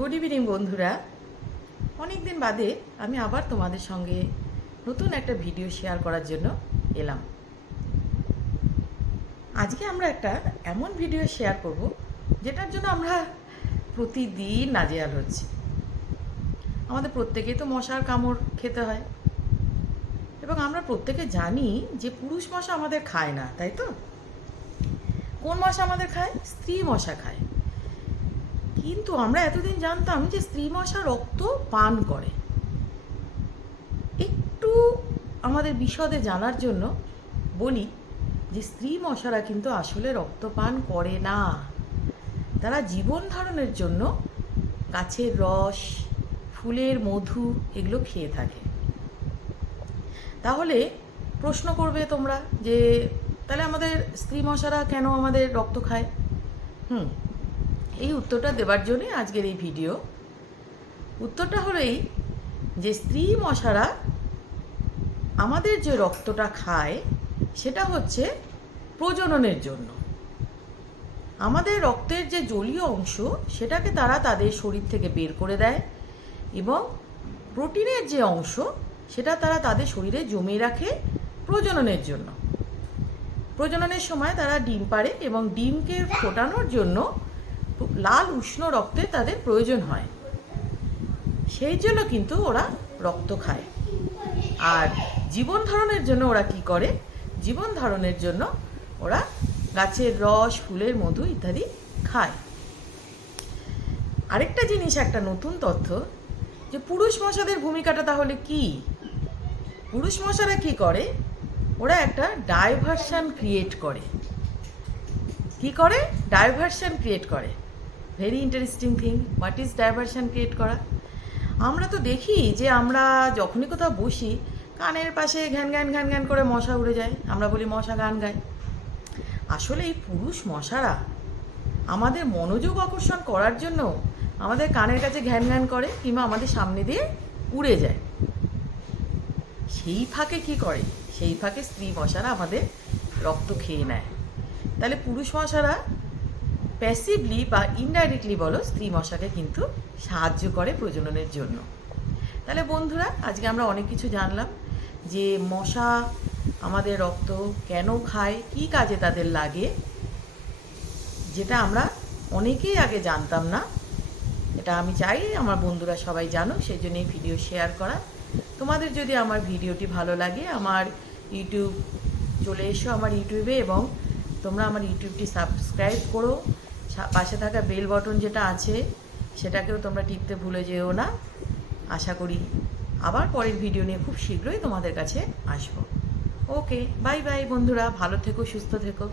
Good evening বন্ধুরা। অনেক দিন বাদে আমি আবার তোমাদের সঙ্গে নতুন একটা ভিডিও শেয়ার করার জন্য এলাম। আজকে আমরা একটা এমন ভিডিও শেয়ার করব যেটার জন্য আমরা প্রতিদিন নাজেহাল হচ্ছি। আমাদের প্রত্যেকেই তো মশার কামড় খেতে হয়, এবং আমরা প্রত্যেকে জানি যে পুরুষ মশা আমাদের খায় না, তাই তো? কোন মশা আমাদের খায়? স্ত্রী মশা খায়। কিন্তু আমরা এতদিন জানতাম যে স্ত্রী মশা রক্ত পান করে। একটু আমাদের বিশদে জানার জন্য বলি যে স্ত্রী মশারা কিন্তু আসলে রক্ত পান করে না। তারা জীবন ধারণের জন্য গাছের রস, ফুলের মধু এগুলো খেয়ে থাকে। তাহলে প্রশ্ন করবে তোমরা যে তাহলে আমাদের স্ত্রী মশারা কেন আমাদের রক্ত খায়? এই উত্তরটা দেবার জন্যই আজকের এই ভিডিও। উত্তরটা হলো এই যে স্ত্রী মশারা আমাদের যে রক্তটা খায় সেটা হচ্ছে প্রজননের জন্য। আমাদের রক্তের যে জলীয় অংশ সেটাকে তারা তাদের শরীর থেকে বের করে দেয়, এবং প্রোটিনের যে অংশ সেটা তারা তাদের শরীরে জমিয়ে রাখে প্রজননের জন্য। প্রজননের সময় তারা ডিম পাড়ে, এবং ডিমকে ফোটানোর জন্য লাল উষ্ণ রক্তে তাদের প্রয়োজন হয়। সেই জন্য কিন্তু ওরা রক্ত খায়। আর জীবন ধারণের জন্য ওরা কি করে? জীবন ধারণের জন্য ওরা গাছের রস, ফুলের মধু ইত্যাদি খায়। আরেকটা জিনিস, একটা নতুন তথ্য, যে পুরুষ মশাদের ভূমিকাটা তাহলে কি? পুরুষ মশারা কি করে? ওরা একটা ডাইভারশন ক্রিয়েট করে। কি করে? ডাইভারশন ক্রিয়েট করে। Very interesting thing. What is diversion create করা? আমরা তো দেখি যে আমরা যখনই কোথাও বসি কানের পাশে ঘ্যান ঘ্যান ঘ্যান ঘ্যান করে মশা উড়ে যায়, আমরা বলি মশা গান গায়। আসলে এই পুরুষ মশারা আমাদের মনোযোগ আকর্ষণ করার জন্য আমাদের কানের কাছে ঘ্যান ঘ্যান করে, কিংবা আমাদের সামনে দিয়ে উড়ে যায়। সেই ফাঁকে কি করে? সেই ফাঁকে স্ত্রী মশারা আমাদের রক্ত খেয়ে নেয়। তাহলে পুরুষ মশারা প্যাসিভলি বা ইনডাইরেক্টলি বলো, স্ত্রী মশাকে কিন্তু সাহায্য করে প্রজননের জন্য। তাহলে বন্ধুরা, আজকে আমরা অনেক কিছু জানলাম যে মশা আমাদের রক্ত কেন খায়, কী কাজে তাদের লাগে, যেটা আমরা অনেকেই আগে জানতাম না। এটা আমি চাই আমার বন্ধুরা সবাই জানো, সেই জন্য এই ভিডিও শেয়ার করা। তোমাদের যদি আমার ভিডিওটি ভালো লাগে, আমার ইউটিউব চলে এসো আমার ইউটিউবে, এবং তোমরা আমার ইউটিউবটি সাবস্ক্রাইব করো। পাশে থাকা বেল বটন যেটা আছে সেটাকেও তোমরা টিপতে ভুলে যেও না। আশা করি আবার পরের ভিডিও নিয়ে খুব শীঘ্রই তোমাদের কাছে আসবো। ওকে, বাই বাই বন্ধুরা, ভালো থেকো, সুস্থ থেকো।